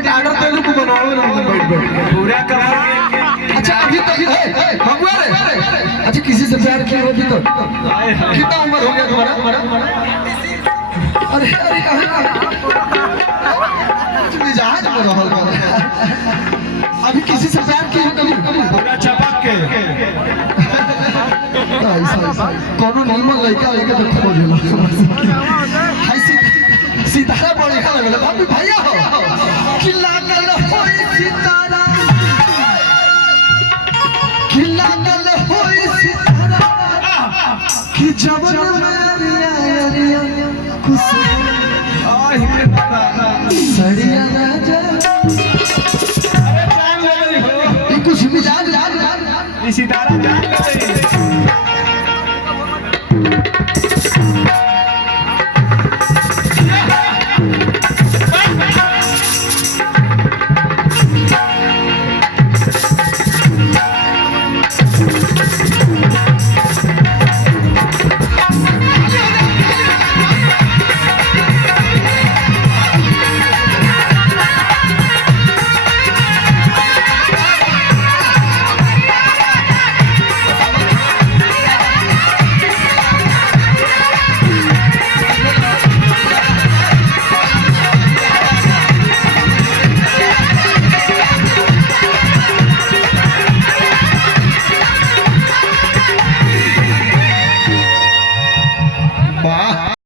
readymade order दे लू को बनवाओ ना बैठ बैठ पूरा कवर अच्छा अभी तक बबुआ रे अच्छा किसी से प्यार किया होती तो कितना उम्र हो गया तुम्हारा अरे अरे कहां मिजाज में रहल अभी किसी से प्यार किया हो कभी पूरा चपक के कोनो नॉर्मल लड़का लेके तो खो देला हाय सितारा बढ़िया लगला बाबू भैया हो कि लागल होई सितारा कि लागल होई सितारा कि जवन में कुछ सड़िया